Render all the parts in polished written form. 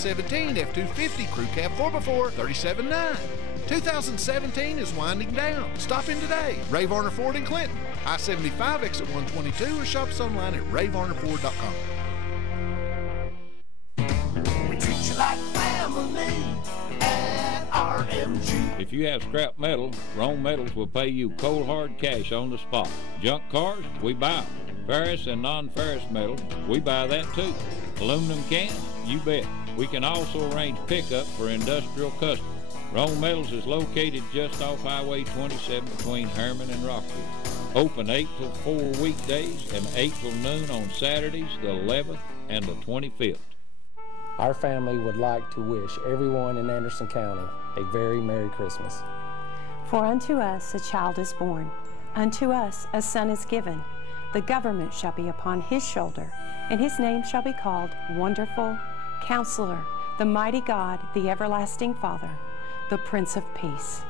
2017 F-250 Crew Cab 4x4, $37,900. 2017 is winding down. Stop in today. Ray Varner Ford in Clinton. I-75 exit 122 or shop us online at rayvarnerford.com. We treat you like family at RMG. If you have scrap metal, Rome Metals will pay you cold hard cash on the spot. Junk cars, we buy them. Ferrous and non-ferrous metal, we buy that too. Aluminum cans, you bet. We can also arrange pickup for industrial customers. Rome Metals is located just off Highway 27 between Herman and Rockwood. Open 8 till 4 weekdays and 8 till noon on Saturdays, the 11th and the 25th. Our family would like to wish everyone in Anderson County a very Merry Christmas. For unto us a child is born, unto us a son is given. The government shall be upon his shoulder, and his name shall be called Wonderful, Counselor, the Mighty God, the Everlasting Father, the Prince of Peace.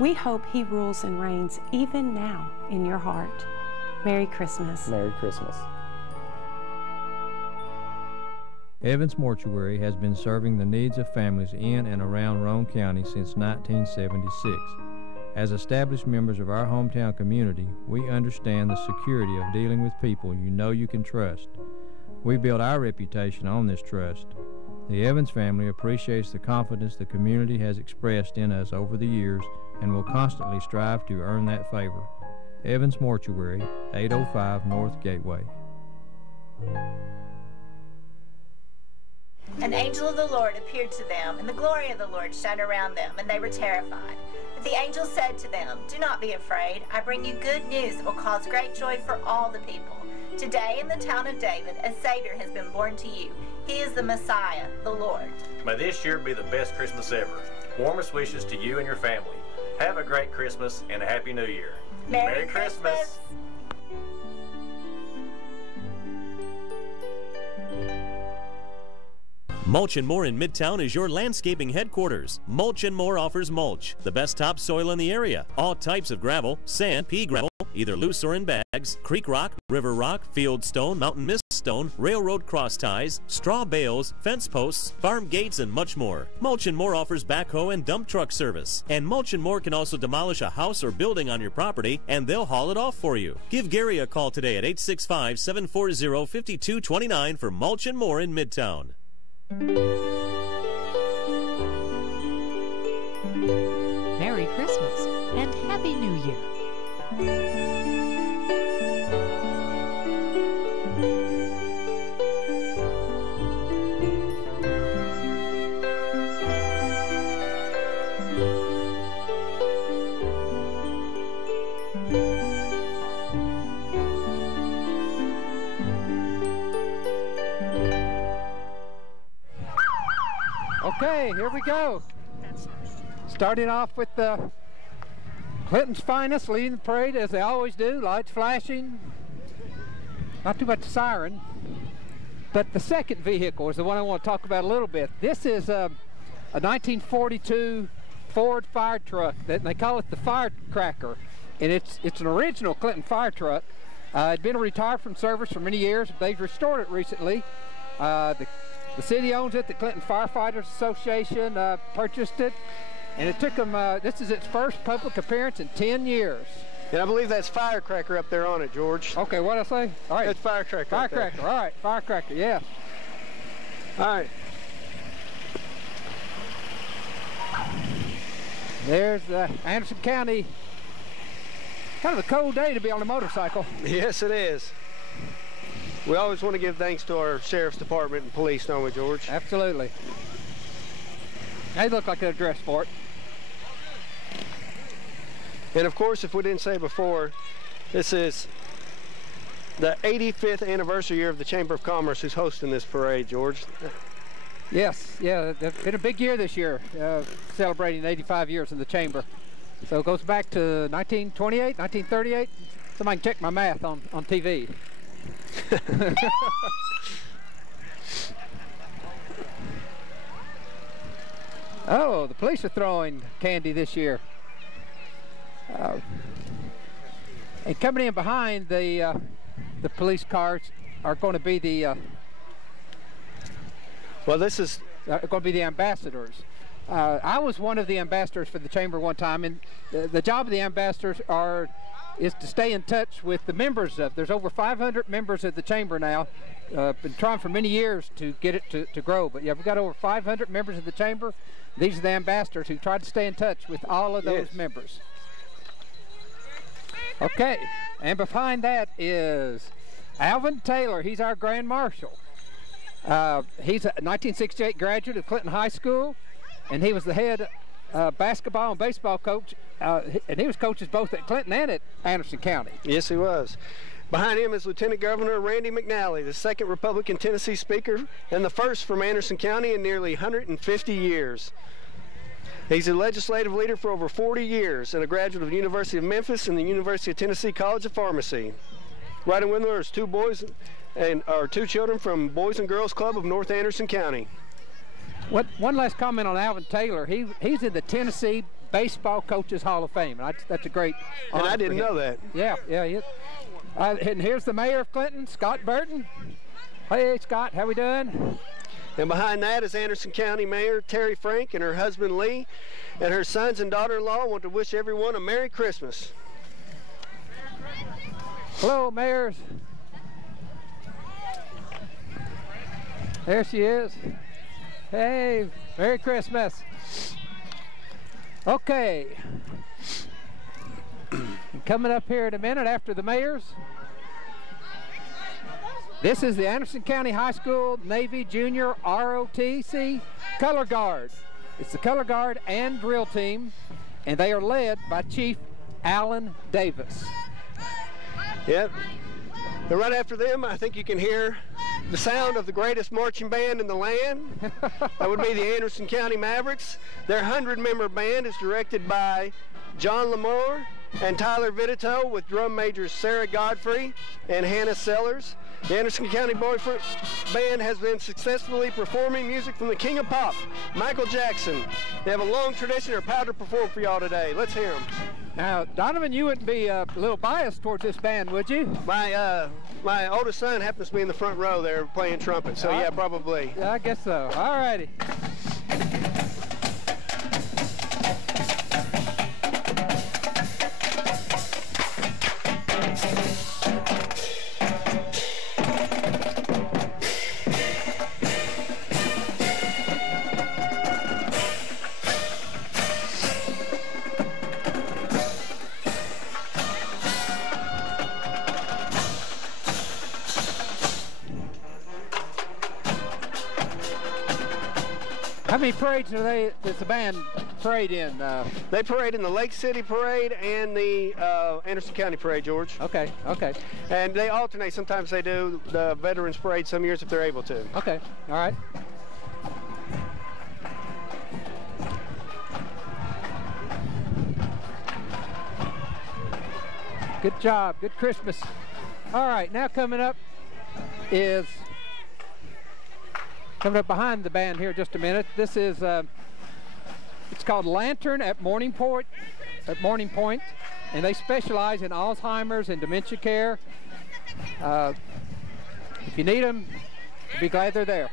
We hope he rules and reigns even now in your heart. Merry Christmas. Merry Christmas. Evans Mortuary has been serving the needs of families in and around Roane County since 1976. As established members of our hometown community, we understand the security of dealing with people you know you can trust. We build our reputation on this trust. The Evans family appreciates the confidence the community has expressed in us over the years and will constantly strive to earn that favor. Evans Mortuary, 805 North Gateway. An angel of the Lord appeared to them, and the glory of the Lord shone around them, and they were terrified. But the angel said to them, "Do not be afraid. I bring you good news that will cause great joy for all the people. Today in the town of David, a Savior has been born to you. He is the Messiah, the Lord." May this year be the best Christmas ever. Warmest wishes to you and your family. Have a great Christmas and a Happy New Year. Merry Christmas. Mulch & More in Midtown is your landscaping headquarters. Mulch & More offers mulch, the best topsoil in the area, all types of gravel, sand, pea gravel, either loose or in bags, creek rock, river rock, field stone, mountain mist stone, railroad cross ties, straw bales, fence posts, farm gates, and much more. Mulch & More offers backhoe and dump truck service. And Mulch & More can also demolish a house or building on your property, and they'll haul it off for you. Give Gary a call today at 865-740-5229 for Mulch & More in Midtown. Merry Christmas and Happy New Year. Okay, here we go. Starting off with Clinton's finest leading the parade as they always do. Lights flashing. Not too much siren. But the second vehicle is the one I want to talk about a little bit. This is a 1942 Ford fire truck. They call it the Firecracker. And it's an original Clinton fire truck. It'd been retired from service for many years. They've restored it recently. The city owns it. The Clinton Firefighters Association purchased it, and it took them, this is its first public appearance in 10 years. And I believe that's Firecracker up there on it, George. Okay, what'd I say? All right. That's Firecracker. Firecracker, all right, Firecracker, yeah. All right. There's Anderson County. Kind of a cold day to be on a motorcycle. Yes, it is. We always want to give thanks to our Sheriff's Department and police, don't we, George? Absolutely. They look like they're dressed for it. And of course, if we didn't say before, this is the 85th anniversary year of the Chamber of Commerce who's hosting this parade, George. Yes, yeah, it's been a big year this year, celebrating 85 years in the Chamber. So it goes back to 1928, 1938. Somebody can check my math on TV. Oh, the police are throwing candy this year. And coming in behind the police cars are going to be the Well, this is going to be the ambassadors. I was one of the ambassadors for the Chamber one time, and the job of the ambassadors is to stay in touch with the members of. There's over 500 members of the Chamber now. Been trying for many years to get it to grow, but yeah, we've got over 500 members of the Chamber. These are the ambassadors who try to stay in touch with all of those members. Okay, and behind that is Alvin Taylor. He's our Grand Marshal. He's a 1968 graduate of Clinton High School, and he was the head basketball and baseball coach, and he was coaches both at Clinton and at Anderson County. Yes, he was. Behind him is Lieutenant Governor Randy McNally, the second Republican Tennessee Speaker and the first from Anderson County in nearly 150 years. He's a legislative leader for over 40 years and a graduate of the University of Memphis and the University of Tennessee College of Pharmacy. Riding with him are two children from Boys and Girls Club of North Anderson County. One last comment on Alvin Taylor. He's in the Tennessee Baseball Coaches Hall of Fame. That's a great honor. And I didn't know that. Yeah. And here's the mayor of Clinton, Scott Burton. Hey, Scott, how we doing? And behind that is Anderson County Mayor Terry Frank and her husband Lee, and her sons and daughter-in-law want to wish everyone a Merry Christmas. Hello, mayors. There she is. Hey, Merry Christmas. Okay. Coming up here in a minute after the mayors. This is the Anderson County High School Navy Junior ROTC Color Guard. It's the Color Guard and drill team, and they are led by Chief Alan Davis. Yep. And right after them, I think you can hear the sound of the greatest marching band in the land. That would be the Anderson County Mavericks. Their 100-member band is directed by John Lamore and Tyler Vitito, with drum majors Sarah Godfrey and Hannah Sellers. The Anderson County Boyfriend Band has been successfully performing music from the King of Pop, Michael Jackson. They have a long tradition. They're proud to perform for y'all today. Let's hear them. Now, Donovan, you wouldn't be a little biased towards this band, would you? My oldest son happens to be in the front row there playing trumpet, so yeah, probably. Yeah, I guess so. All righty. How many parades does the band parade in? They parade in the Lake City Parade and the Anderson County Parade, George. Okay. And they alternate. Sometimes they do the Veterans Parade some years if they're able to. Okay, all right. Good job, good Christmas. All right, now coming up behind the band here just a minute. This is it's called Lantern at Morning Point, and they specialize in Alzheimer's and dementia care. If you need them, you'll be glad they're there.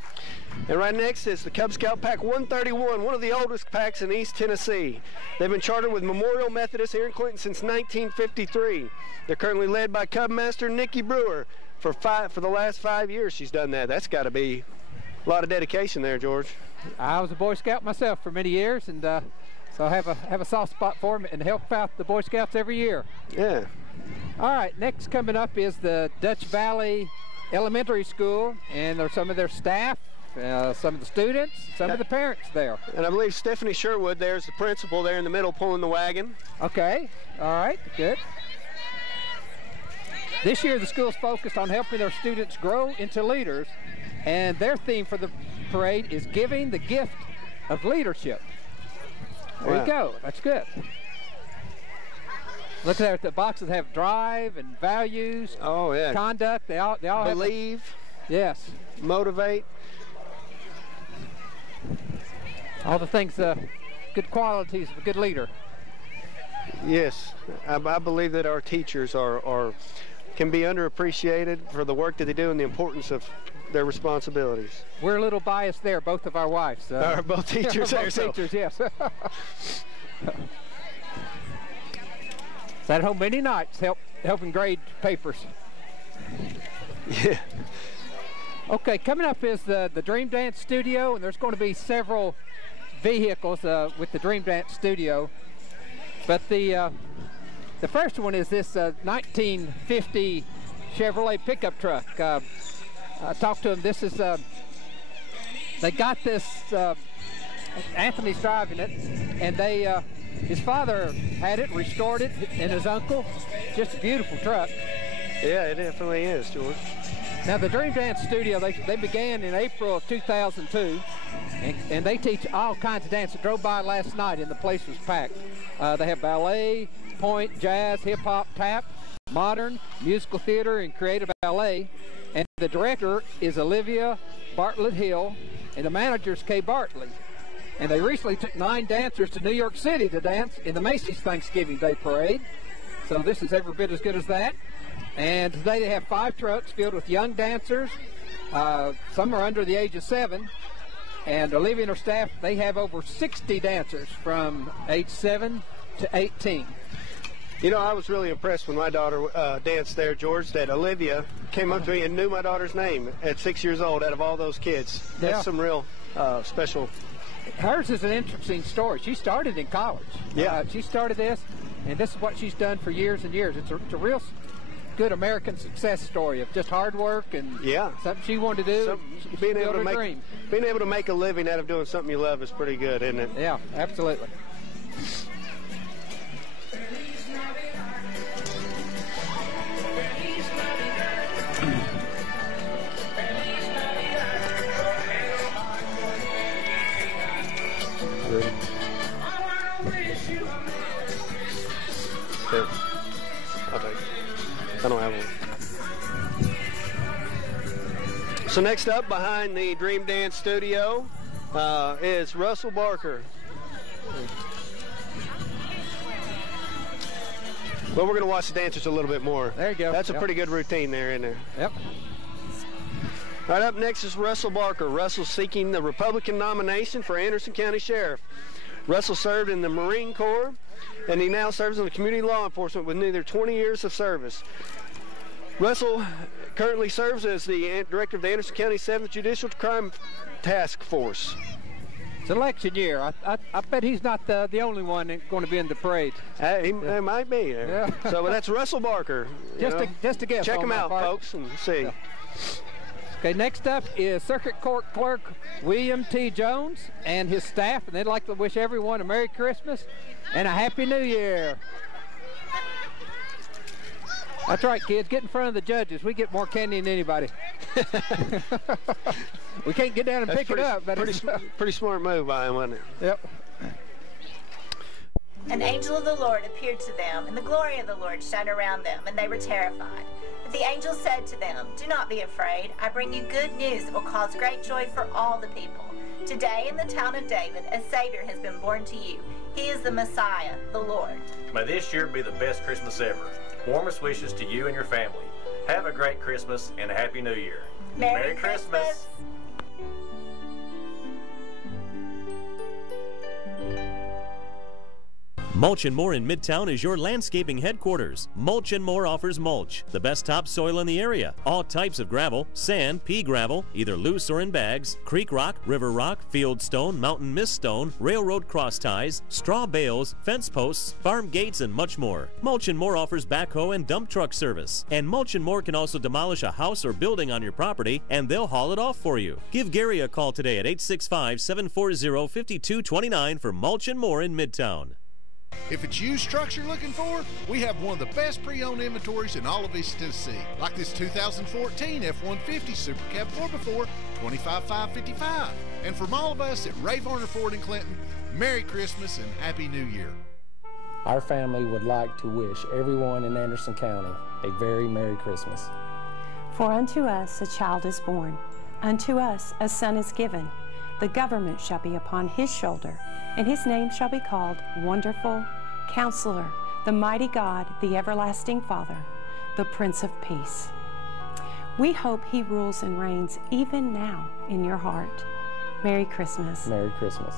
And right next is the Cub Scout Pack 131, one of the oldest packs in East Tennessee. They've been chartered with Memorial Methodist here in Clinton since 1953. They're currently led by Cub Master Nikki Brewer. For the last 5 years she's done that. That's got to be a lot of dedication there, George. I was a Boy Scout myself for many years, and so I have a soft spot for them and help out the Boy Scouts every year. Yeah. All right, next coming up is the Dutch Valley Elementary School, and there's some of their staff, some of the students, some of the parents there. And I believe Stephanie Sherwood there's the principal there in the middle pulling the wagon. Okay, all right, good. This year the school's focused on helping their students grow into leaders, and their theme for the parade is giving the gift of leadership. There you go, that's good. Look there at the boxes have drive and values, conduct, they all believe, yes, motivate. All the things, good qualities of a good leader. Yes, I believe that our teachers can be underappreciated for the work that they do and the importance of their responsibilities. We're a little biased there, both of our wives. Are both teachers there? Both teachers, yes. Sat at home many nights helping grade papers. Yeah. Okay, coming up is the Dream Dance Studio, and there's going to be several vehicles with the Dream Dance Studio. But the first one is this 1950 Chevrolet pickup truck. I talked to him. This is they got this. Anthony's driving it, and they his father had it, restored it, and his uncle. Just a beautiful truck. Yeah, it definitely is, George. Now the Dream Dance Studio, they began in April of 2002, and they teach all kinds of dance. I drove by last night and the place was packed. They have ballet, point, jazz, hip-hop, tap, modern, musical theater, and creative ballet. And the director is Olivia Bartlett Hill, and the manager is Kay Bartley. And they recently took 9 dancers to New York City to dance in the Macy's Thanksgiving Day Parade. So this is every bit as good as that. And today they have 5 trucks filled with young dancers. Some are under the age of 7. And Olivia and her staff, they have over 60 dancers from age 7 to 18. You know, I was really impressed when my daughter danced there, George, that Olivia came up to me and knew my daughter's name at 6 years old out of all those kids. That's Yeah. some real special. Hers is an interesting story. She started in college. Yeah. She started this, and this is what she's done for years and years. It's a real good American success story of just hard work and something she wanted to do. Being able to make a living out of doing something you love is pretty good, isn't it? Yeah, absolutely. I'll take it. I don't have one. So next up behind the Dream Dance Studio is Russell Barker. Well, we're going to watch the dancers a little bit more. There you go. That's a pretty good routine there, isn't there? Yep. Right up next is Russell Barker. Russell's seeking the Republican nomination for Anderson County Sheriff. Russell served in the Marine Corps, and he now serves in the community law enforcement with nearly 20 years of service. Russell currently serves as the director of the Anderson County 7th Judicial Crime Task Force. It's election year. I bet he's not the only one that's going to be in the parade. He might be. Yeah. So that's Russell Barker. Just a guess. Check him out, folks, and see. Yeah. Okay, next up is Circuit Court Clerk William T. Jones and his staff, and they'd like to wish everyone a Merry Christmas and a Happy New Year. That's right, kids. Get in front of the judges. We get more candy than anybody. We can't get down and pick it up. But pretty smart move by him, wasn't it? Yep. An angel of the Lord appeared to them, and the glory of the Lord shone around them, and they were terrified. But the angel said to them, "Do not be afraid. I bring you good news that will cause great joy for all the people. Today in the town of David, a Savior has been born to you. He is the Messiah, the Lord." May this year be the best Christmas ever. Warmest wishes to you and your family. Have a great Christmas and a Happy New Year. Merry Christmas. Mulch & More in Midtown is your landscaping headquarters. Mulch & More offers mulch, the best topsoil in the area. All types of gravel, sand, pea gravel, either loose or in bags, creek rock, river rock, field stone, mountain mist stone, railroad cross ties, straw bales, fence posts, farm gates, and much more. Mulch & More offers backhoe and dump truck service. And Mulch & More can also demolish a house or building on your property, and they'll haul it off for you. Give Gary a call today at 865-740-5229 for Mulch & More in Midtown. If it's used trucks you're looking for, we have one of the best pre-owned inventories in all of East Tennessee. Like this 2014 F-150 Super Cab 4x4, $25,555. And from all of us at Ray Varner Ford in Clinton, Merry Christmas and Happy New Year. Our family would like to wish everyone in Anderson County a very Merry Christmas. For unto us a child is born, unto us a son is given. The government shall be upon his shoulder, and his name shall be called Wonderful, Counselor, the Mighty God, the Everlasting Father, the Prince of Peace. We hope He rules and reigns even now in your heart. Merry Christmas. Merry Christmas.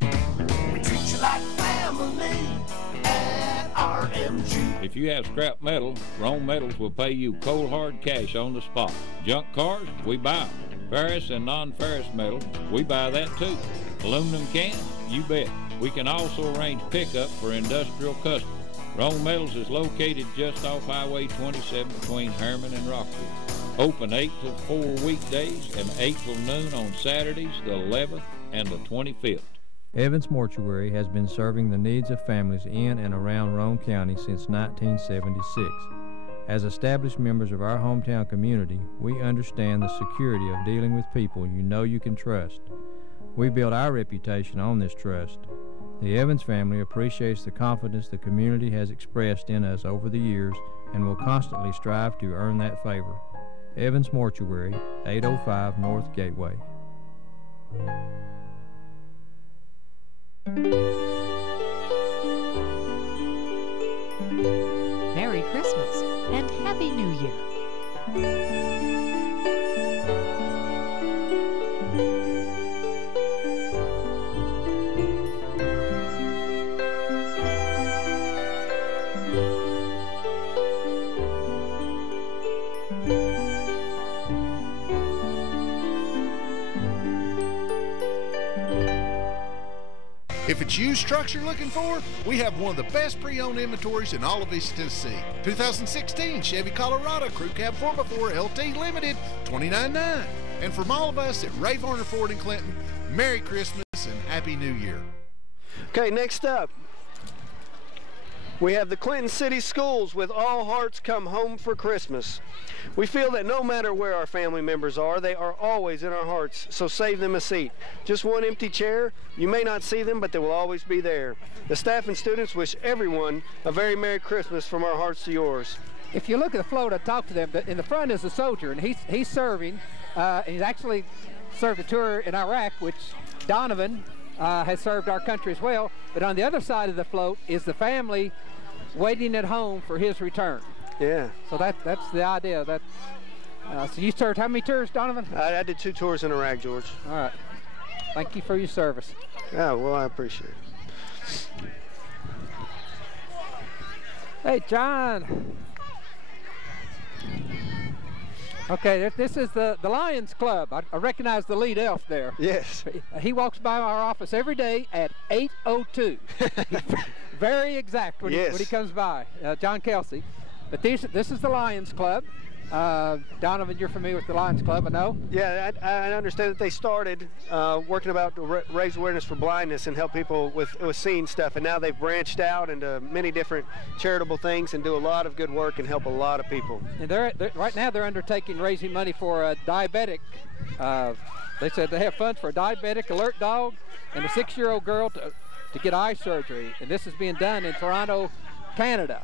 We treat you like family at RMG. If you have scrap metal, Rome Metals will pay you cold hard cash on the spot. Junk cars, we buy them. Ferrous and non-ferrous metal, we buy that too. Aluminum cans, you bet. We can also arrange pickup for industrial customers. Rome Metals is located just off Highway 27 between Herman and Rockwood. Open 8 till 4 weekdays and 8 till noon on Saturdays, the 11th and the 25th. Evans Mortuary has been serving the needs of families in and around Roane County since 1976. As established members of our hometown community, we understand the security of dealing with people you know you can trust. We build our reputation on this trust. The Evans family appreciates the confidence the community has expressed in us over the years and will constantly strive to earn that favor. Evans Mortuary, 805 North Gateway. Merry Christmas and Happy New Year. If it's used trucks you're looking for, we have one of the best pre-owned inventories in all of East Tennessee. 2016 Chevy Colorado Crew Cab 4x4 LT Limited, $29.9. And from all of us at Ray Varner Ford in Clinton, Merry Christmas and Happy New Year. Okay, next up, we have the Clinton City Schools with All Hearts Come Home for Christmas. We feel that no matter where our family members are, they are always in our hearts, so save them a seat. Just one empty chair, you may not see them, but they will always be there. The staff and students wish everyone a very Merry Christmas from our hearts to yours. If you look at the float, I talked to them, in the front is a soldier, and he's serving. He's actually served a tour in Iraq, which Donovan has served our country as well. But on the other side of the float is the family waiting at home for his return. Yeah. So that's the idea. So you served how many tours, Donovan? I did 2 tours in Iraq, George. All right. Thank you for your service. Yeah, well, I appreciate it. Hey, John. Okay, this is the Lions Club. I recognize the lead elf there. Yes. He walks by our office every day at 8:02. Very exact when he comes by, John Kelsey. But this is the Lions Club. Donovan, you're familiar with the Lions Club, I know. Yeah, I understand that they started working about to raise awareness for blindness and help people with seeing stuff, and now they've branched out into many different charitable things and do a lot of good work and help a lot of people. And right now they're undertaking raising money for a diabetic. They said they have funds for a diabetic alert dog and a 6-year-old girl to get eye surgery, and this is being done in Toronto, Canada.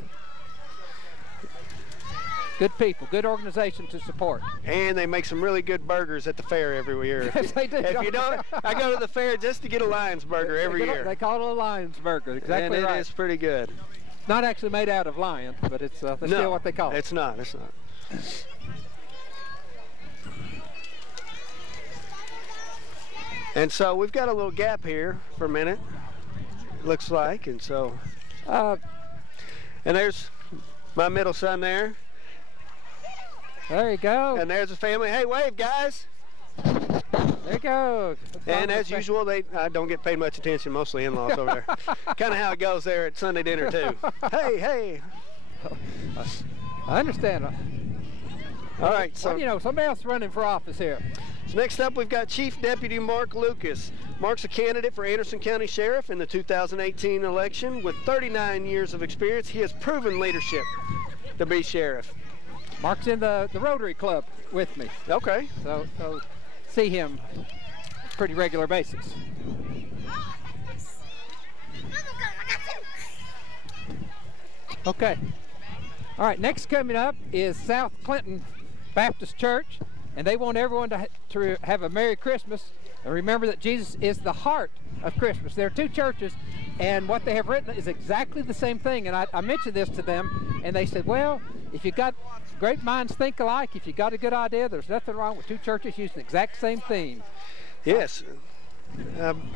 Good people, good organization to support. And they make some really good burgers at the fair every year. Yes, they do. If you don't, I go to the fair just to get a Lions burger every year. They call it a Lions burger, exactly right. And it is pretty good. It's not actually made out of lion, but it's that's still what they call it. It's not. And so we've got a little gap here for a minute, looks like, and so. And there's my middle son there. There you go. And there's the family. Hey, wave, guys. There you go. And as usual, I don't get paid much attention, mostly in-laws over there. Kind of how it goes there at Sunday dinner, too. Hey. I understand. All right. So, well, somebody else running for office here. So next up, we've got Chief Deputy Mark Lucas. Mark's a candidate for Anderson County Sheriff in the 2018 election. With 39 years of experience, he has proven leadership to be sheriff. Mark's in the Rotary Club with me. Okay. So see him pretty regular basis. Okay. All right, next coming up is South Clinton Baptist Church, and they want everyone to have a Merry Christmas. And remember that Jesus is the heart of Christmas. There are 2 churches, and what they have written is exactly the same thing. And I mentioned this to them, and they said, well, if you got great minds think alike, if you got a good idea, there's nothing wrong with two churches using the exact same theme. Yes,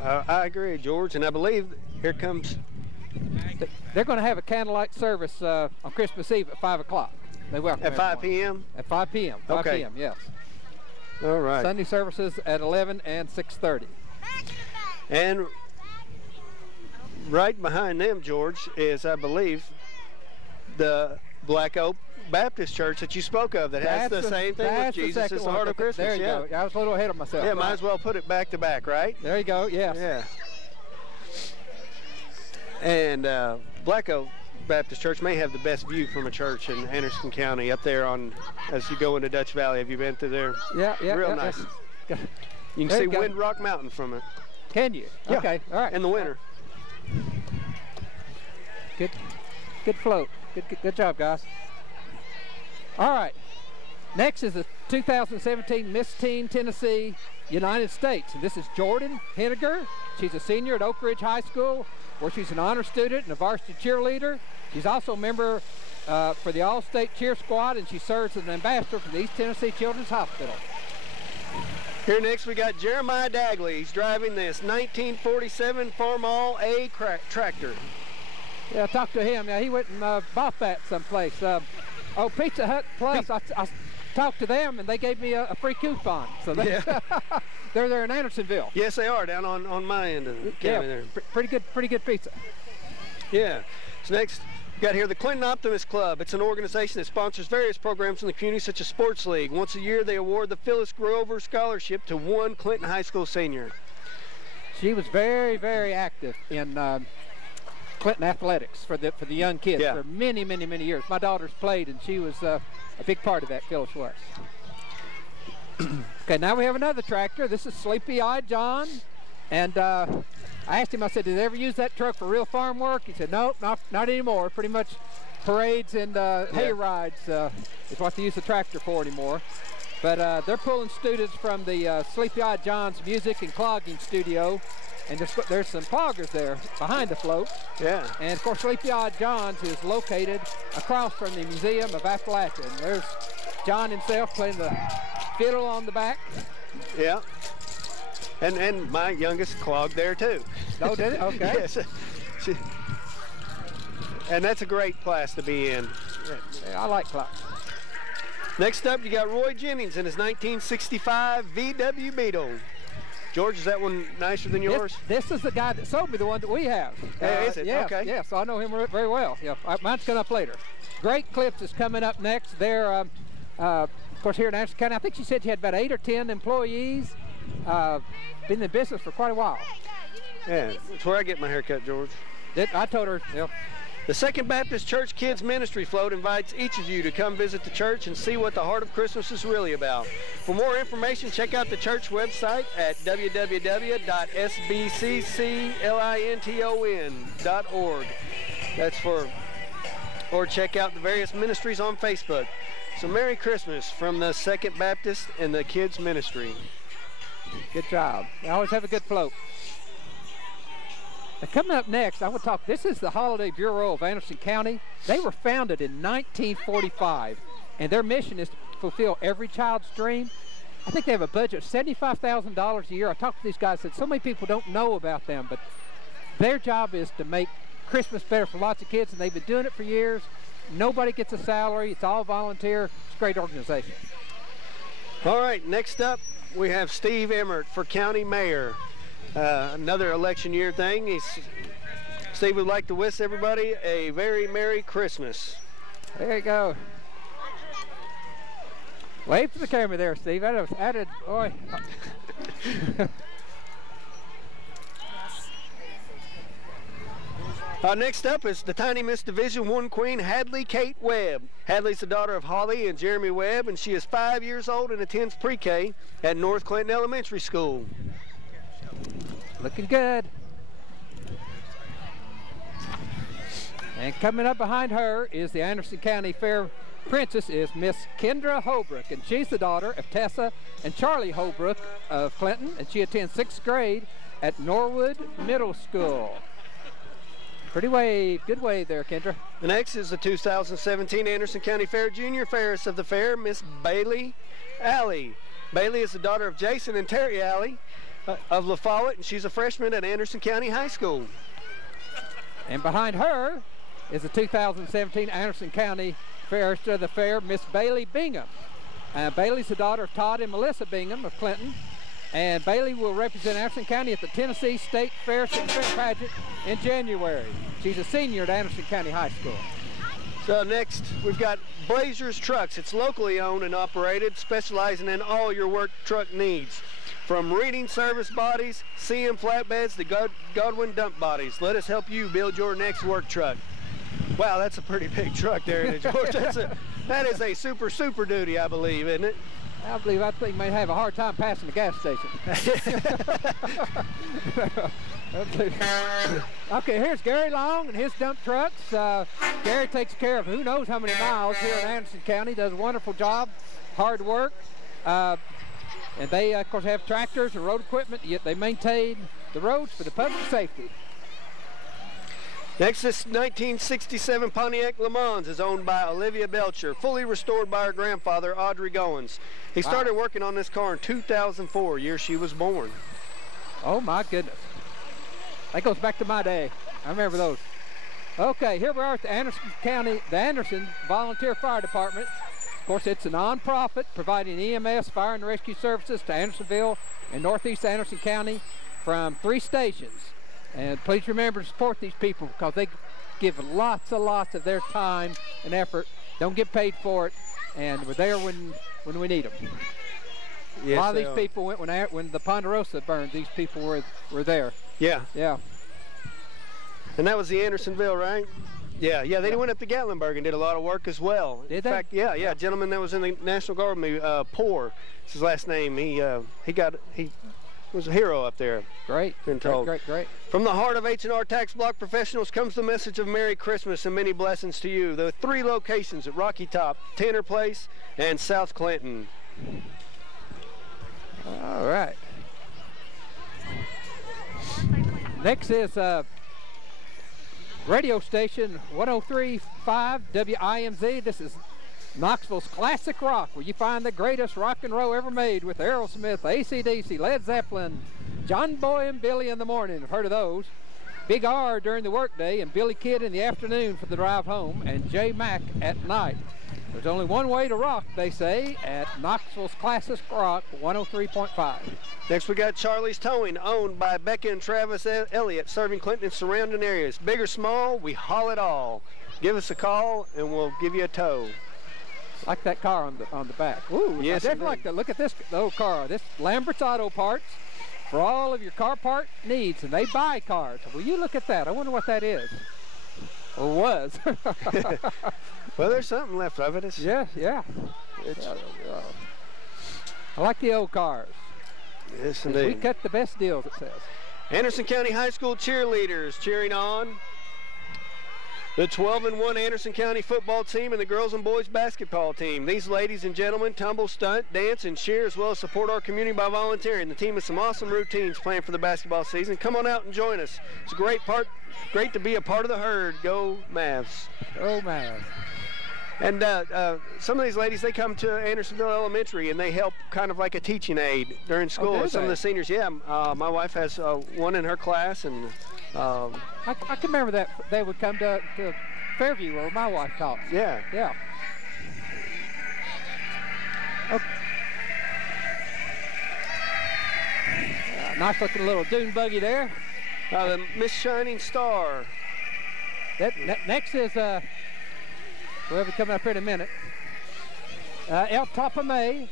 I agree, George, and I believe here comes. They're going to have a candlelight service on Christmas Eve at 5 o'clock. They welcome at 5 everyone. p.m. At 5 p.m. 5 okay. p.m. Yes. All right. Sunday services at 11 and 6:30. And right behind them, George, is, I believe, the Black Oak Baptist Church that you spoke of that has the same thing with Jesus is the heart of Christmas. There you go. I was a little ahead of myself. Yeah, might as well put it back to back, right? There you go, yes. Yeah. And Black Oak Baptist Church may have the best view from a church in Anderson County up there on, as you go into Dutch Valley. Have you been to there? Yeah. Real nice. Yes. You can see Wind Rock Mountain from it. Can you? Yeah. Okay, all right. In the winter. Good float. Good job, guys. All right. Next is the 2017 Miss Teen Tennessee United States. And this is Jordan Henniger. She's a senior at Oak Ridge High School, where she's an honor student and a varsity cheerleader. She's also a member for the All-State Cheer Squad, and she serves as an ambassador for the East Tennessee Children's Hospital. Here next we got Jeremiah Dagley. He's driving this 1947 Farmall A tractor. Yeah, I talked to him. Yeah, he went and bought that someplace. Pizza Hut Plus, I talked to them, and they gave me a free coupon. So they, they're there in Andersonville. Yes, they are, down on my end of the county there. Pretty good pizza. Yeah. So next, we got here the Clinton Optimist Club. It's an organization that sponsors various programs in the community, such as Sports League. Once a year, they award the Phyllis Grover Scholarship to one Clinton High School senior. She was very, very active in Clinton athletics for the young kids for many years. My daughter's played, and she was a big part of that. Phyllis was. Okay, now we have another tractor. This is Sleepy-Eyed John, and I asked him, I said, did they ever use that truck for real farm work? He said, nope, not anymore. Pretty much parades and hay rides is what they use the tractor for anymore. But they're pulling students from the Sleepy-Eyed John's music and clogging studio. And there's some cloggers there behind the float. Yeah. And, of course, Sleepy-Eyed John's is located across from the Museum of Appalachia. And there's John himself playing the fiddle on the back. Yeah. And my youngest clogged there, too. Oh, did it? Okay. Yes. And that's a great class to be in. Yeah, I like clogs. Next up, you got Roy Jennings in his 1965 VW Beetle. George, is that one nicer than yours? This is the guy that sold me the one that we have. Is it? Yeah, okay. Yeah, so I know him very well. Yeah, mine's coming up later. Great Clips is coming up next. They're, of course, here in Anderson County. I think she said she had about 8 or 10 employees. Been in the business for quite a while. Yeah, that's where I get my hair cut, George. I told her, yeah. The Second Baptist Church Kids Ministry Float invites each of you to come visit the church and see what the heart of Christmas is really about. For more information, check out the church website at www.sbcclinton.org. Or check out the various ministries on Facebook. So Merry Christmas from the Second Baptist and the Kids Ministry. Good job. You always have a good float. Now, coming up next, I want to talk. This is the Holiday Bureau of Anderson County. They were founded in 1945, and their mission is to fulfill every child's dream. I think they have a budget of $75,000 a year. I talked to these guys, said so many people don't know about them, but their job is to make Christmas better for lots of kids, and they've been doing it for years. Nobody gets a salary. It's all volunteer. It's a great organization. All right, next up, we have Steve Emmert for County Mayor. Another election year thing. Steve would like to wish everybody a very Merry Christmas. There you go. Wave for the camera there, Steve. Boy. Next up is the Tiny Miss Division I Queen, Hadley Kate Webb. Hadley's the daughter of Holly and Jeremy Webb, and she is 5 years old and attends pre-K at North Clinton Elementary School. Looking good. And coming up behind her is the Anderson County Fair Princess is Miss Kendra Holbrook, and she's the daughter of Tessa and Charlie Holbrook of Clinton, and she attends 6th grade at Norwood Middle School. Pretty wave, good wave there, Kendra. The next is the 2017 Anderson County Fair Junior Fairest of the Fair, Miss Bailey Alley. Bailey is the daughter of Jason and Terry Alley of La Follette, and she's a freshman at Anderson County High School. And behind her is the 2017 Anderson County Fairest of the Fair, Miss Bailey Bingham. Bailey's the daughter of Todd and Melissa Bingham of Clinton. And Bailey will represent Anderson County at the Tennessee State Fair Pageant in January. She's a senior at Anderson County High School. So next, we've got Blazers Trucks. It's locally owned and operated, specializing in all your work truck needs. From reading service bodies, CM flatbeds to Godwin dump bodies. Let us help you build your next work truck. Wow, that's a pretty big truck there, isn't it, George? That is a super duty, I believe, isn't it? I think may have a hard time passing the gas station. Okay, here's Gary Long and his dump trucks. Gary takes care of who knows how many miles here in Anderson County, does a wonderful job, hard work. And they, of course, have tractors and road equipment, yet they maintain the roads for the public safety. Next, this 1967 Pontiac Le Mans is owned by Olivia Belcher, fully restored by her grandfather, Audrey Goins. He started working on this car in 2004, year she was born. Oh, my goodness. That goes back to my day. I remember those. Okay, here we are at the Anderson County, the Anderson Volunteer Fire Department. Of course, it's a non-profit providing EMS, fire and rescue services to Andersonville and northeast Anderson County from 3 stations. And please remember to support these people because they give lots of their time and effort. Don't get paid for it, and we're there when we need them. Yes, a lot of these people went when the Ponderosa burned. These people were there. Yeah. Yeah. And that was the Andersonville, right? Yeah. They went up to Gatlinburg and did a lot of work as well. Did they? In fact, yeah. A gentleman that was in the National Guard with me, Poor, is his last name. He was a hero up there. Great. Been told. Great. From the heart of H&R Tax Block Professionals comes the message of Merry Christmas and many blessings to you. There are 3 locations at Rocky Top, Tanner Place, and South Clinton. All right. Next is radio station 103.5 WIMZ. This is Knoxville's classic rock, where you find the greatest rock and roll ever made with Aerosmith, AC/DC, Led Zeppelin, John Boy and Billy in the morning. I've heard of those. Big R during the workday and Billy Kid in the afternoon for the drive home, and J Mac at night. There's only one way to rock, they say, at Knoxville's classic rock 103.5. Next we got Charlie's Towing, owned by Becca and Travis Elliott, serving Clinton and surrounding areas. Big or small, we haul it all. Give us a call and we'll give you a tow. Like that car on the back. Ooh, yes, I definitely like that. Look at this old car. This Lambert's Auto Parts for all of your car part needs, and they buy cars. Will you look at that? I wonder what that is. Or was. Well, there's something left of it. Yeah. I like the old cars. Yes, indeed. We cut the best deals, it says. Anderson County High School cheerleaders cheering on the 12-1 Anderson County football team and the girls and boys basketball team. These ladies and gentlemen tumble, stunt, dance, and cheer, as well as support our community by volunteering. The team has some awesome routines planned for the basketball season. Come on out and join us. It's a great to be a part of the herd. Go Mavs. Go Mavs. And some of these ladies, they come to Andersonville Elementary and they help kind of like a teaching aid during school. Oh, some of the seniors, my wife has one in her class, and I can remember that they would come to Fairview where my wife taught. Yeah. Okay. Nice looking little dune buggy there. The Miss Shining Star. Next is we'll be coming up here in a minute. El Tapame.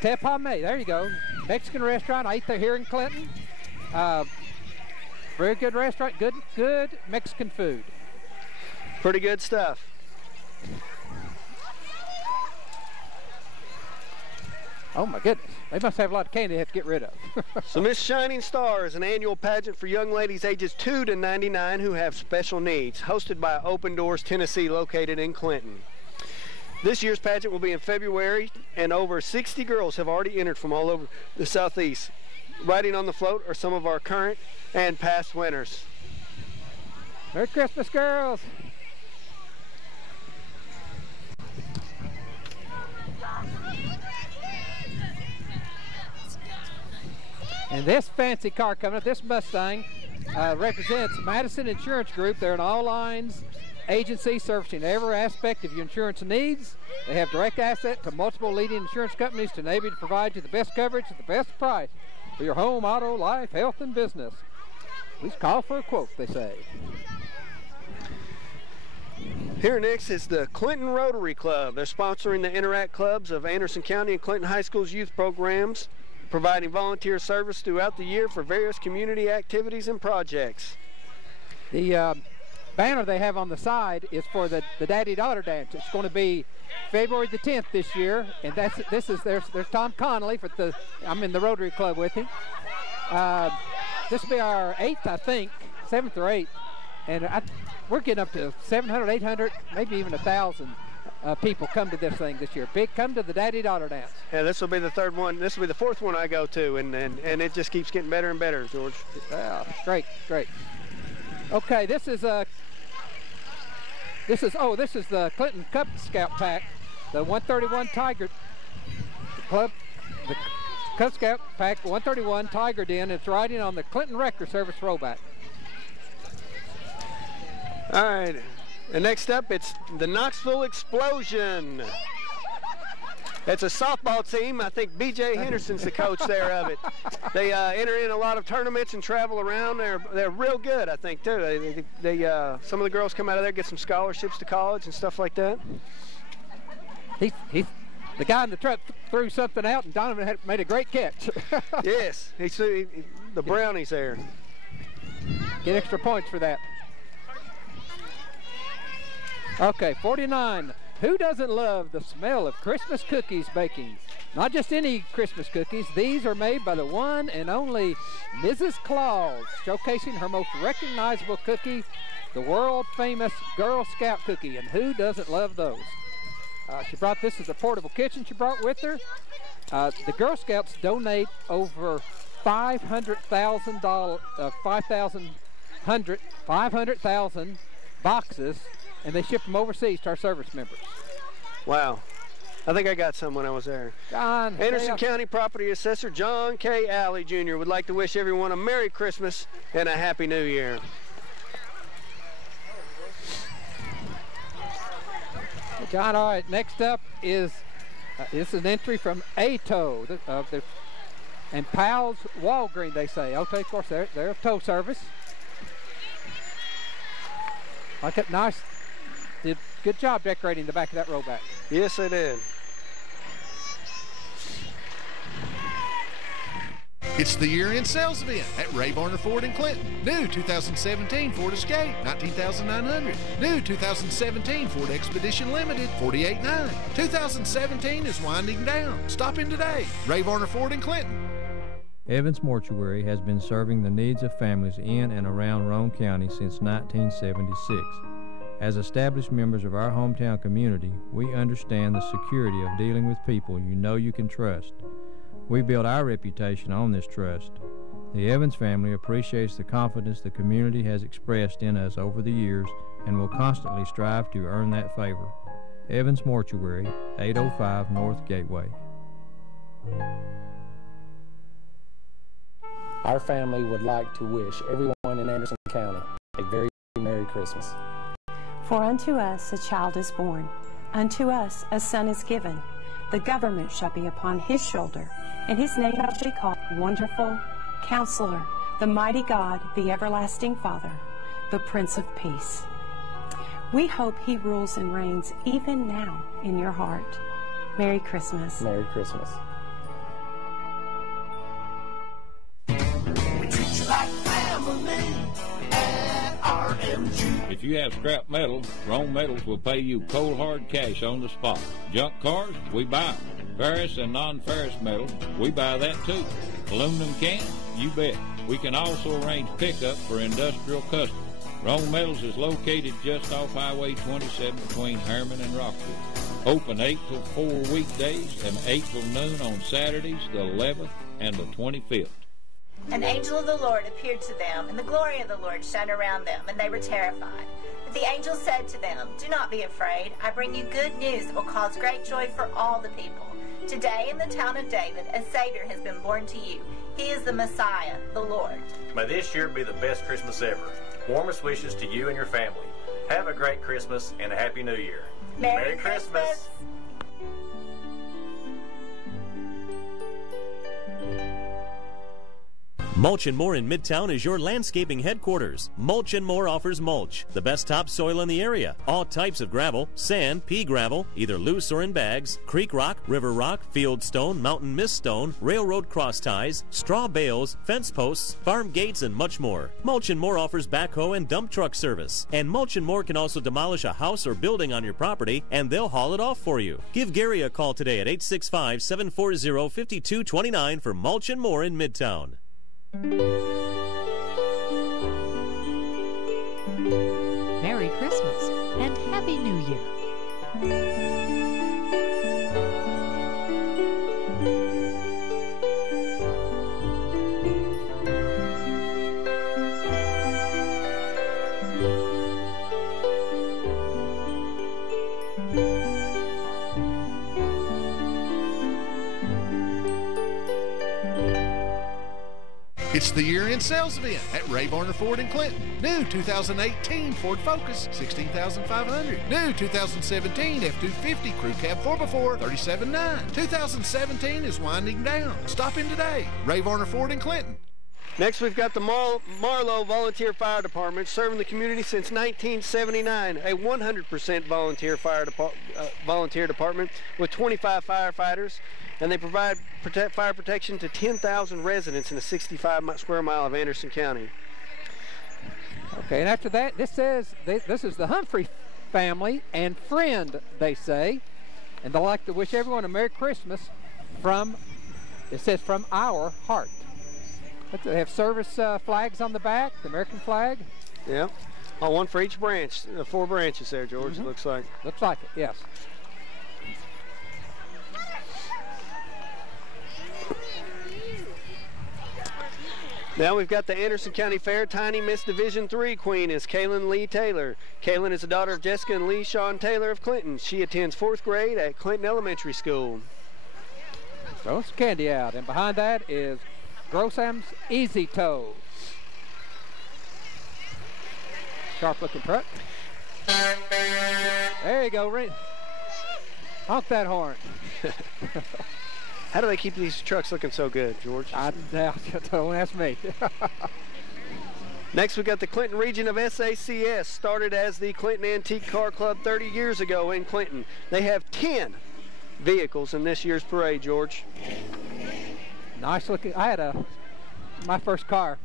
Tepame, there you go. Mexican restaurant. I eat there here in Clinton. Very good restaurant. Good Mexican food. Pretty good stuff. Oh my goodness. They must have a lot of candy they have to get rid of. So Miss Shining Star is an annual pageant for young ladies ages 2 to 99 who have special needs, hosted by Open Doors Tennessee, located in Clinton. This year's pageant will be in February, and over 60 girls have already entered from all over the Southeast. Riding on the float are some of our current and past winners. Merry Christmas, girls. And this fancy car coming up, this Mustang, represents Madison Insurance Group. They're an all-lines agency servicing every aspect of your insurance needs. They have direct access to multiple leading insurance companies to enable you to provide you the best coverage at the best price for your home, auto, life, health, and business. Please call for a quote, they say. Here next is the Clinton Rotary Club. They're sponsoring the Interact Clubs of Anderson County and Clinton High School's youth programs, providing volunteer service throughout the year for various community activities and projects. The banner they have on the side is for the Daddy-Daughter Dance. It's going to be February the 10th this year, and there's Tom Connolly I'm in the Rotary Club with him. This will be our 8th, I think, 7th or 8th, and we're getting up to 700, 800, maybe even 1,000 people come to this thing this year. Come to the Daddy-Daughter Dance. Yeah, this will be the 3rd one. This will be the 4th one I go to, and it just keeps getting better and better, George. Yeah, great. Okay, this is the Clinton Cub Scout Pack, the 131 Tiger Club, the Cub Scout Pack 131 Tiger Den. It's riding on the Clinton Wrecker Service Rollback. All right, and next up, it's the Knoxville Explosion. It's a softball team. I think B.J. Henderson's the coach there of it. They enter in a lot of tournaments and travel around. They're real good, I think, too. Some of the girls come out of there, get some scholarships to college and stuff like that. The guy in the truck threw something out, and Donovan made a great catch. Yes, the brownies there. Get extra points for that. Okay, 49. Who doesn't love the smell of Christmas cookies baking? Not just any Christmas cookies. These are made by the one and only Mrs. Claus, showcasing her most recognizable cookie, the world-famous Girl Scout cookie. And who doesn't love those? She brought this as a portable kitchen she brought with her. The Girl Scouts donate over 500,000 boxes, and they ship them overseas to our service members. Wow. I think I got some when I was there. Anderson County Property Assessor John K. Alley Jr. would like to wish everyone a Merry Christmas and a Happy New Year. John, all right, next up is this is an entry from ATO and Powell's Walgreen, they say. Okay, of course, they're a tow service. Like it, nice. Did good job decorating the back of that rollback. Yes, they did. It's the year-end sales event at Ray Varner Ford in Clinton. New 2017 Ford Escape, $19,900. New 2017 Ford Expedition Limited, $48,900. 2017 is winding down. Stop in today. Ray Varner Ford in Clinton. Evans Mortuary has been serving the needs of families in and around Roane County since 1976. As established members of our hometown community, we understand the security of dealing with people you know you can trust. We build our reputation on this trust. The Evans family appreciates the confidence the community has expressed in us over the years and will constantly strive to earn that favor. Evans Mortuary, 805 North Gateway. Our family would like to wish everyone in Anderson County a very Merry Christmas. For unto us a child is born, unto us a son is given. The government shall be upon his shoulder, and his name shall be called Wonderful, Counselor, the Mighty God, the Everlasting Father, the Prince of Peace. We hope he rules and reigns even now in your heart. Merry Christmas. Merry Christmas. We treat you like family at RMG. If you have scrap metal, Roane Metals will pay you cold hard cash on the spot. Junk cars, we buy them. Ferrous and non-ferrous metal, we buy that too. Aluminum cans, you bet. We can also arrange pickup for industrial customers. Roane Metals is located just off Highway 27 between Harriman and Rockwood. Open 8 till 4 weekdays and 8 till noon on Saturdays, the 11th and the 25th. An angel of the Lord appeared to them, and the glory of the Lord shone around them, and they were terrified. But the angel said to them, "Do not be afraid. I bring you good news that will cause great joy for all the people. Today in the town of David, a Savior has been born to you. He is the Messiah, the Lord." May this year be the best Christmas ever. Warmest wishes to you and your family. Have a great Christmas and a Happy New Year. Merry Christmas. Mulch & More in Midtown is your landscaping headquarters. Mulch & More offers mulch, the best topsoil in the area. All types of gravel, sand, pea gravel, either loose or in bags, creek rock, river rock, field stone, mountain mist stone, railroad cross ties, straw bales, fence posts, farm gates, and much more. Mulch & More offers backhoe and dump truck service. And Mulch & More can also demolish a house or building on your property, and they'll haul it off for you. Give Gary a call today at 865-740-5229 for Mulch & More in Midtown. Merry Christmas and Happy New Year. It's the year-end sales event at Ray Varner Ford in Clinton. New 2018 Ford Focus, $16,500. New 2017 F-250 Crew Cab 4x4, $37,900. 2017 is winding down. Stop in today. Ray Varner Ford in Clinton. Next, we've got the Marlow Volunteer Fire Department, serving the community since 1979. A 100% volunteer department with 25 firefighters, and they provide fire protection to 10,000 residents in a 65 square mile of Anderson County. Okay, and after that, this says this is the Humphrey family and friend, they say, and they'd like to wish everyone a Merry Christmas from, it says, from our heart. They have service flags on the back, the American flag. Yeah, one for each branch, 4 branches there, George, it looks like. Looks like it, yes. Now we've got the Anderson County Fair Tiny Miss Division III queen is Kaylin Lee Taylor. Kaylin is the daughter of Jessica and Lee Sean Taylor of Clinton. She attends 4th grade at Clinton Elementary School. Throwing some candy out, and behind that is Grossam's Easy Toe. Sharp looking truck. There you go, Ray. Honk that horn. How do they keep these trucks looking so good, George? Don't ask me. Next, we got the Clinton region of SACS, started as the Clinton Antique Car Club 30 years ago in Clinton. They have 10 vehicles in this year's parade, George. Nice looking. I had my first car.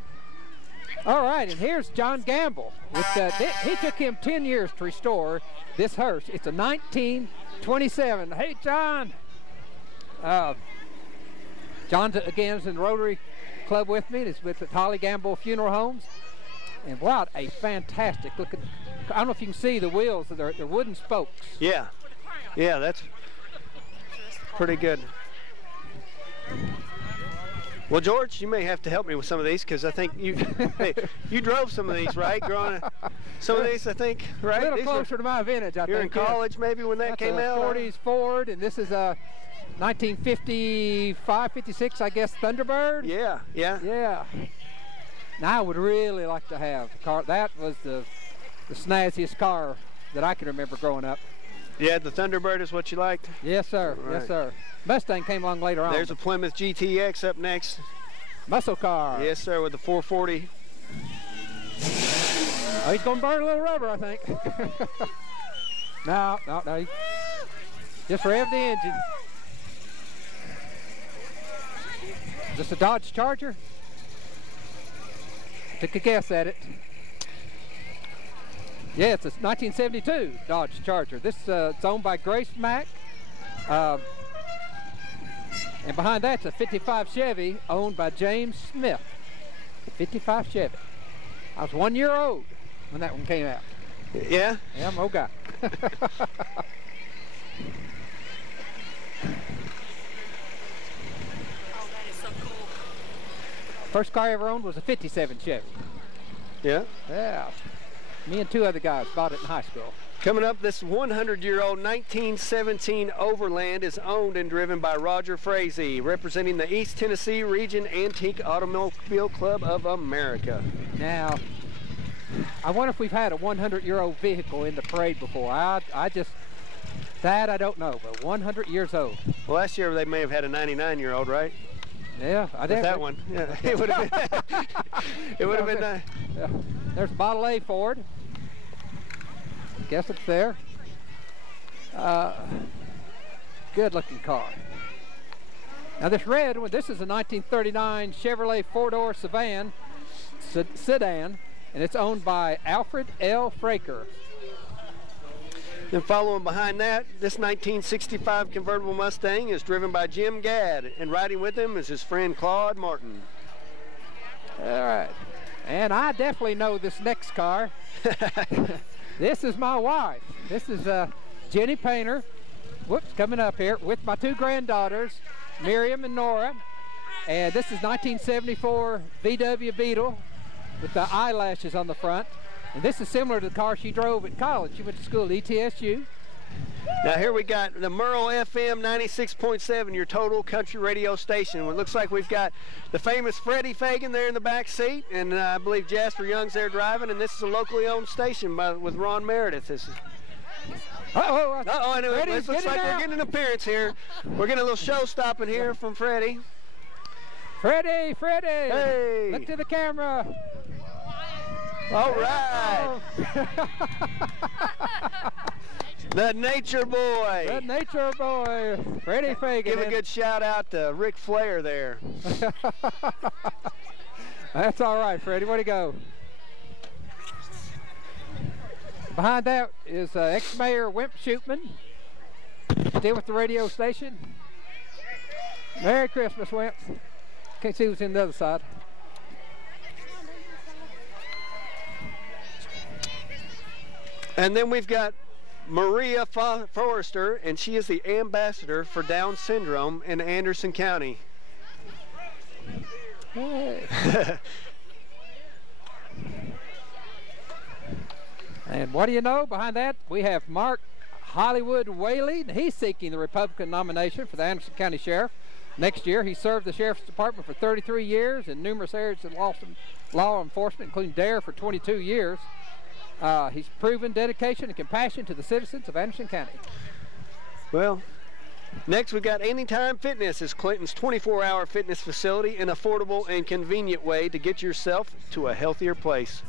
All right, and here's John Gamble. He took him 10 years to restore this hearse. It's a 1927. Hey, John. John, again, is in the Rotary Club with me. It's with the Holly Gamble Funeral Homes. And wow, a fantastic looking. I don't know if you can see the wheels. They're wooden spokes. Yeah, that's pretty good. Well, George, you may have to help me with some of these, because I think you you drove some of these, right? Growing some of these, I think, right? A little closer to my vintage, I think. You're in college, maybe, when that came out? 40s Ford, and this is a 1955, 56, I guess, Thunderbird. Yeah. Now, I would really like to have a car. That was the snazziest car that I can remember growing up. Yeah, the Thunderbird is what you liked? Yes, sir. Right. Yes, sir. Mustang came along later on. There's a Plymouth GTX up next. Muscle car. Yes, sir, with the 440. Oh, he's going to burn a little rubber, I think. No. Just rev the engine. Is this a Dodge Charger? Take a guess at it. Yeah, it's a 1972 Dodge Charger. This it's owned by Grace Mack. And behind that's a 55 Chevy owned by James Smith. 55 Chevy. I was 1 year old when that one came out. Yeah? Yeah, I'm an old guy. First car I ever owned was a 57 Chevy. Yeah. Yeah. Me and two other guys bought it in high school. Coming up, this 100-year-old 1917 Overland is owned and driven by Roger Frazee, representing the East Tennessee Region Antique Automobile Club of America. Now, I wonder if we've had a 100-year-old vehicle in the parade before. I don't know, but 100 years old. Well, last year they may have had a 99-year-old, right? Yeah, I did. That one. Yeah, it would have been. It would have been nice. Yeah. There's a Model A Ford. Guess it's there. Good-looking car. Now this red one, this is a 1939 Chevrolet four-door sedan, and it's owned by Alfred L. Fraker. Then following behind that, this 1965 convertible Mustang is driven by Jim Gadd, and riding with him is his friend Claude Martin. All right, and I definitely know this next car. This is my wife. This is Jenny Painter. Whoops, coming up here with my two granddaughters, Miriam and Nora. And this is 1974 VW Beetle with the eyelashes on the front. And this is similar to the car she drove at college. She went to school at ETSU. Now here we got the Merle FM 96.7, your total country radio station. It looks like we've got the famous Freddie Fagan there in the back seat, and I believe Jasper Young's there driving, and this is a locally owned station with Ron Meredith. This is. I know. It looks like we're getting an appearance here. We're getting a little show stopping here from Freddie. Freddie! Hey! Look to the camera. All right. The Nature Boy. The Nature Boy, Freddie Fagan. Give a good shout out to Ric Flair there. That's all right, Freddie. Way to go. Behind that is ex-mayor Wimp Shootman, still with the radio station. Merry Christmas, Wimp. Can't see who's in the other side. And then we've got Maria Forrester, and she is the ambassador for Down syndrome in Anderson County. Hey. And what do you know? Behind that, we have Mark Hollywood Whaley, and he's seeking the Republican nomination for the Anderson County Sheriff. Next year, he served the Sheriff's Department for 33 years in numerous areas of law enforcement, including DARE for 22 years. He's proven dedication and compassion to the citizens of Anderson County. Well, next we've got Anytime Fitness. Is Clinton's 24-hour fitness facility, an affordable and convenient way to get yourself to a healthier place.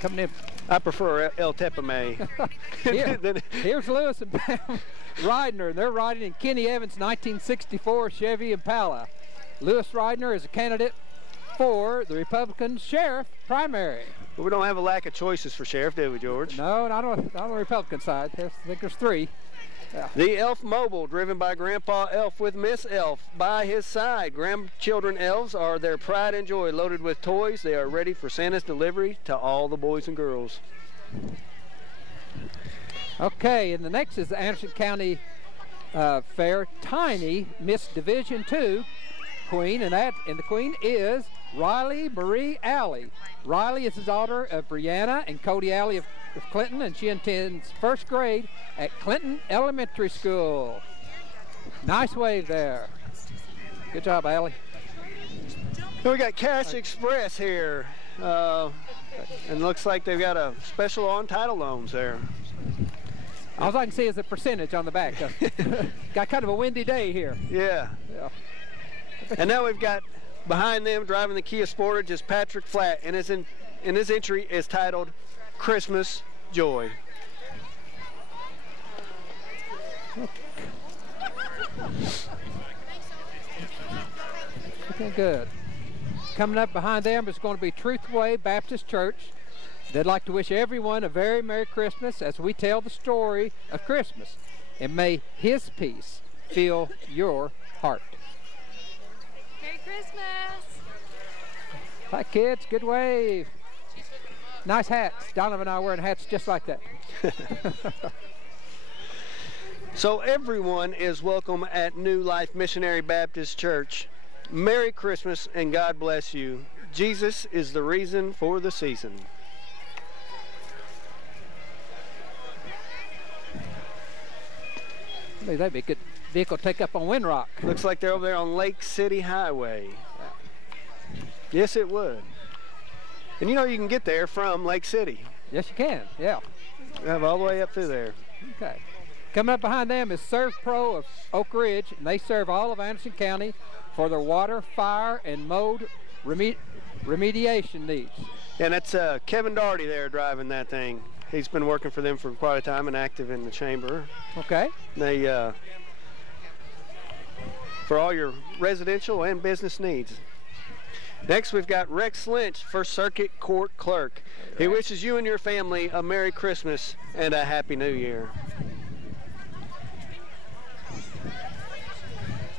Coming in. I prefer El Tepame. Here's Lewis and Pam Ridner, and they're riding in Kenny Evans' 1964 Chevy Impala. Lewis Ridner is a candidate for the Republican sheriff primary. But we don't have a lack of choices for sheriff, do we, George? No, not on the Republican side. I think there's three. Yeah. The Elf Mobile, driven by Grandpa Elf with Miss Elf by his side. Grandchildren elves are their pride and joy, loaded with toys. They are ready for Santa's delivery to all the boys and girls. Okay, and the next is the Anderson County Fair Tiny Miss Division II Queen, and the Queen is Riley Marie Alley. Riley is the daughter of Brianna and Cody Alley of Clinton, and she attends first grade at Clinton Elementary School. Nice wave there. Good job, Alley. We got Cash Express here, and looks like they've got a special on title loans there. All I can see is the percentage on the back. Got kind of a windy day here. Yeah. And now we've got behind them driving the Kia Sportage is Patrick Flatt, and his entry is titled Christmas Joy. Okay, good. Coming up behind them is going to be Truth Way Baptist Church. They'd like to wish everyone a very Merry Christmas as we tell the story of Christmas, and may His peace fill your heart. Merry Christmas! Hi, kids. Good wave. Nice hats. Donovan and I are wearing hats just like that. So everyone is welcome at New Life Missionary Baptist Church. Merry Christmas and God bless you. Jesus is the reason for the season. Maybe that'd be a good vehicle to take up on Windrock. Looks like they're over there on Lake City Highway. Yes, it would. And you know you can get there from Lake City. Yes, you can, yeah. Have all the way up through there. Okay. Coming up behind them is Serve Pro of Oak Ridge, and they serve all of Anderson County for their water, fire, and mold remediation needs. And that's Kevin Daugherty there driving that thing. He's been working for them for quite a time and active in the chamber. Okay. They, for all your residential and business needs. Next, we've got Rex Lynch, First Circuit Court Clerk. He wishes you and your family a Merry Christmas and a Happy New Year.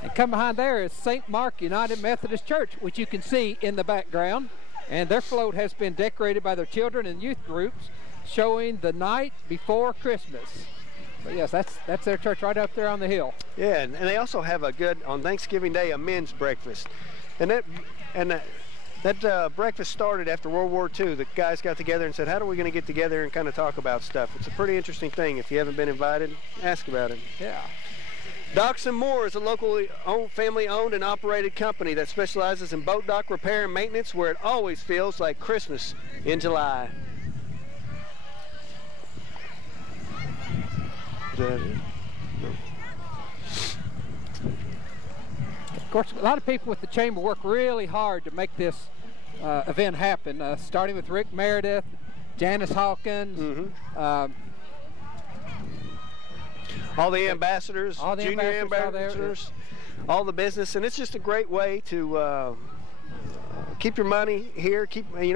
And come behind there is St. Mark United Methodist Church, which you can see in the background. And their float has been decorated by their children and youth groups, showing the night before Christmas. So yes, that's their church right up there on the hill. Yeah, and they also have a good, on Thanksgiving Day, a men's breakfast. And that breakfast started after World War II. The guys got together and said, how are we going to get together and kind of talk about stuff? It's a pretty interesting thing. If you haven't been invited, ask about it. Yeah. Docks and More is a locally owned, family-owned and operated company that specializes in boat dock repair and maintenance, where it always feels like Christmas in July. Is that it? No. Of course, a lot of people with the chamber work really hard to make this event happen, starting with Rick Meredith, Janice Hawkins, all the ambassadors, all the junior ambassadors, all the business, and it's just a great way to keep your money here,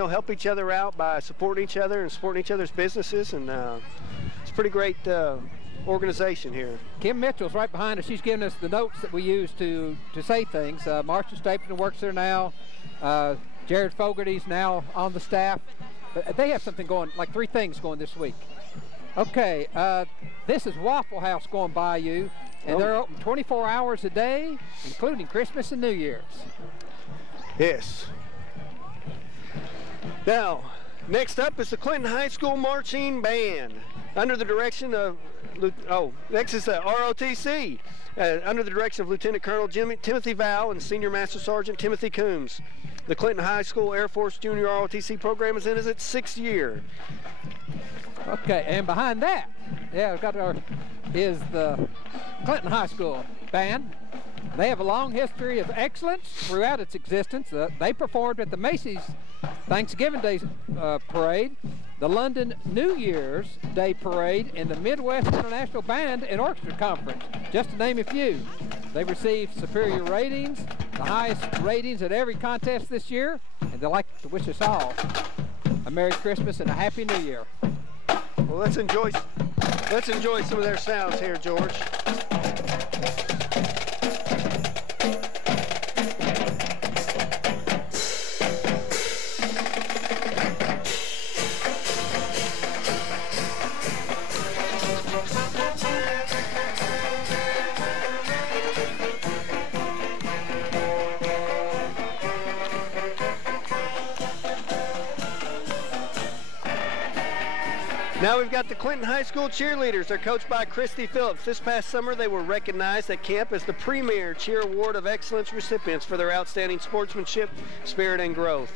help each other out by supporting each other and supporting each other's businesses, and it's a pretty great organization here. Kim Mitchell's right behind us. She's giving us the notes that we use to say things. Marcia Stapleton works there now. Jared Fogarty's now on the staff. But they have something going, like 3 things going this week. Okay, this is Waffle House going by you, and they're open 24 hours a day, including Christmas and New Year's. Yes. Now, next up is the Clinton High School Marching Band, under the direction of, next is the ROTC, under the direction of Lieutenant Colonel Timothy Val and Senior Master Sergeant Timothy Coombs. The Clinton High School Air Force Junior ROTC program is in its 6th year. Okay, and behind that, is the Clinton High School Band. They have a long history of excellence throughout its existence. They performed at the Macy's Thanksgiving Day Parade, the London New Year's Day Parade, and the Midwest International Band and Orchestra Conference, just to name a few. They received superior ratings, the highest ratings at every contest this year, and they'd like to wish us all a Merry Christmas and a Happy New Year. Well, let's enjoy some of their sounds here, George. Now we've got the Clinton High School cheerleaders. They're coached by Christy Phillips. This past summer, they were recognized at camp as the premier Cheer Award of Excellence recipients for their outstanding sportsmanship, spirit, and growth.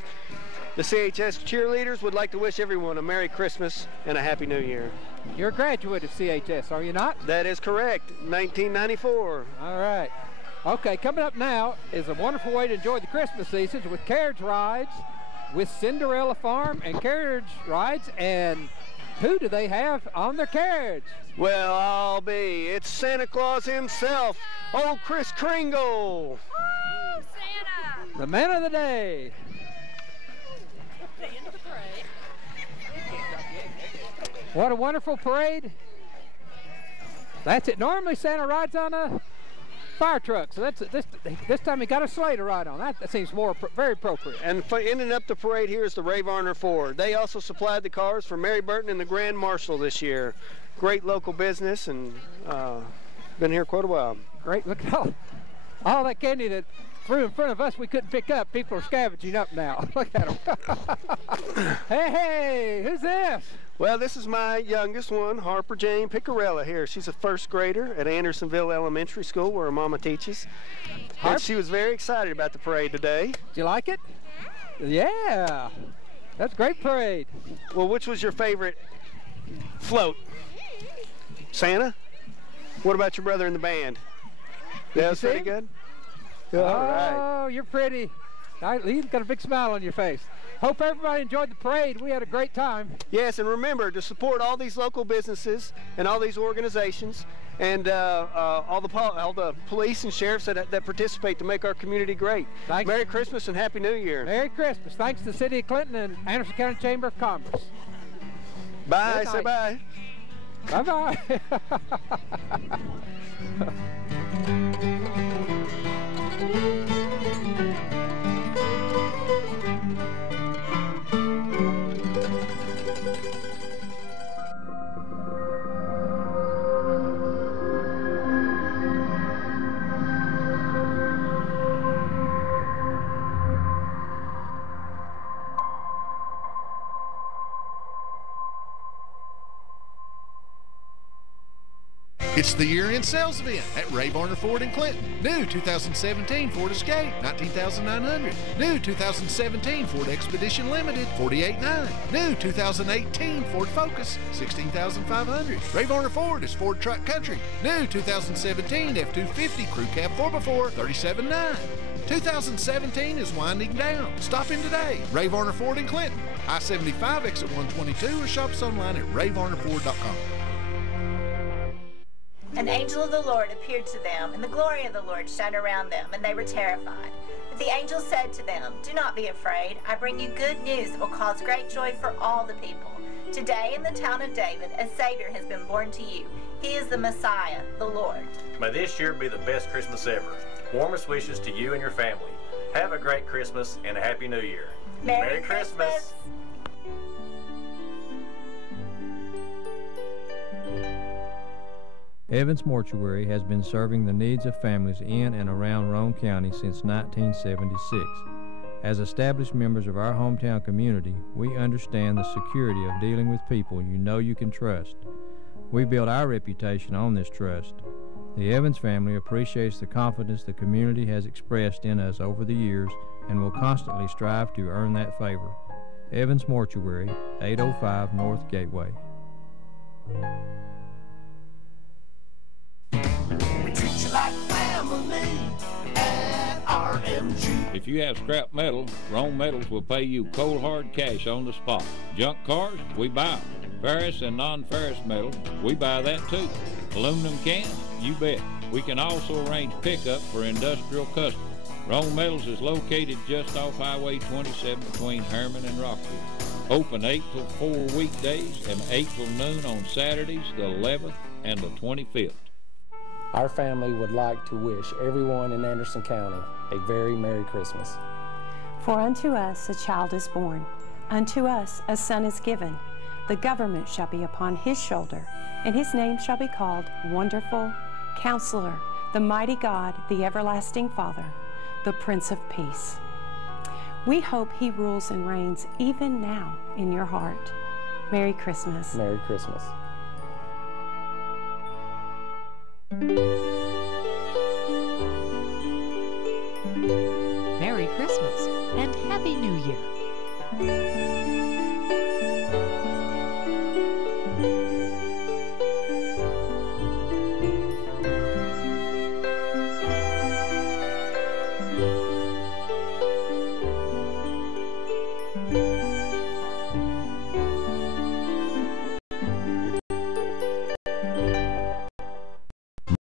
The CHS cheerleaders would like to wish everyone a Merry Christmas and a Happy New Year. You're a graduate of CHS, are you not? That is correct, 1994. All right. Okay, coming up now is a wonderful way to enjoy the Christmas season with carriage rides with Cinderella Farm and carriage rides. And who do they have on their carriage? Well, I'll be. It's Santa Claus himself, old Kris Kringle. Woo, Santa! The man of the day. The end of the parade. What a wonderful parade. That's it. Normally Santa rides on a fire truck, so that's this time he got a sleigh to ride on. That seems very appropriate. And ending up the parade here is the Ray Varner Ford. They also supplied the cars for Mary Burton and the Grand Marshal this year. Great local business, and been here quite a while. Great. Look how All that candy that threw in front of us we couldn't pick up, people are scavenging up now. Look at them. Hey, who's this? Well, this is my youngest one, Harper Jane Picarella here. She's a first grader at Andersonville Elementary School where her mama teaches. And she was very excited about the parade today. Did you like it? Yeah, that's a great parade. Well, which was your favorite float? Santa? What about your brother in the band? Yeah, that's pretty good? Oh, all right. You're pretty. You've got a big smile on your face. Hope everybody enjoyed the parade. We had a great time. Yes, and remember to support all these local businesses and all these organizations and all the police and sheriffs that participate to make our community great. Thanks. Merry Christmas and Happy New Year. Merry Christmas. Thanks to the City of Clinton and Anderson County Chamber of Commerce. Bye. Say bye. Bye-bye. It's the year-end sales event at Ray Varner Ford in Clinton. New 2017 Ford Escape, $19,900. New 2017 Ford Expedition Limited, $48,900. New 2018 Ford Focus, $16,500. Ray Varner Ford is Ford Truck Country. New 2017 F-250 Crew Cab 4x4, $37,900. 2017 is winding down. Stop in today. Ray Varner Ford in Clinton. I-75 exit 122 or shop us online at rayvarnerford.com. An angel of the Lord appeared to them, and the glory of the Lord shone around them, and they were terrified. But the angel said to them, "Do not be afraid. I bring you good news that will cause great joy for all the people. Today in the town of David, a Savior has been born to you. He is the Messiah, the Lord." May this year be the best Christmas ever. Warmest wishes to you and your family. Have a great Christmas and a Happy New Year. Merry Christmas. Evans Mortuary has been serving the needs of families in and around Roane County since 1976. As established members of our hometown community, we understand the security of dealing with people you know you can trust. We built our reputation on this trust. The Evans family appreciates the confidence the community has expressed in us over the years and will constantly strive to earn that favor. Evans Mortuary, 805 North Gateway. We treat you like family at RMG. If you have scrap metal, Roane Metals will pay you cold hard cash on the spot. Junk cars, we buy them. Ferrous and non-ferrous metal, we buy that too. Aluminum cans, you bet. We can also arrange pickup for industrial customers. Roane Metals is located just off Highway 27 between Herman and Rockwood. Open 8 till 4 weekdays and 8 till noon on Saturdays, the 11th and the 25th. Our family would like to wish everyone in Anderson County a very Merry Christmas. For unto us a child is born, unto us a son is given. The government shall be upon his shoulder, and his name shall be called Wonderful, Counselor, the Mighty God, the Everlasting Father, the Prince of Peace. We hope he rules and reigns even now in your heart. Merry Christmas. Merry Christmas. Merry Christmas and Happy New Year.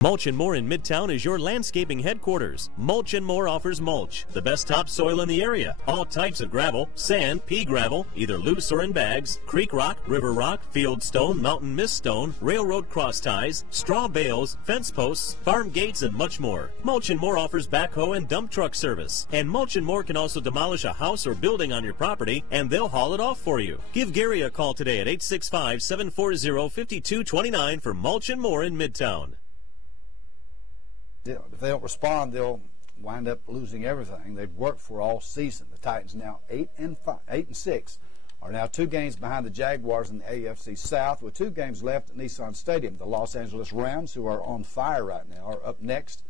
Mulch & More in Midtown is your landscaping headquarters. Mulch & More offers mulch, the best topsoil in the area. All types of gravel, sand, pea gravel, either loose or in bags, creek rock, river rock, field stone, mountain mist stone, railroad cross ties, straw bales, fence posts, farm gates, and much more. Mulch & More offers backhoe and dump truck service. And Mulch & More can also demolish a house or building on your property, and they'll haul it off for you. Give Gary a call today at 865-740-5229 for Mulch & More in Midtown. if they don't respond, they'll wind up losing everything they've worked for all season. The Titans, now 8-6, are now 2 games behind the Jaguars in the AFC South with 2 games left at Nissan Stadium. The Los Angeles Rams, who are on fire right now, are up next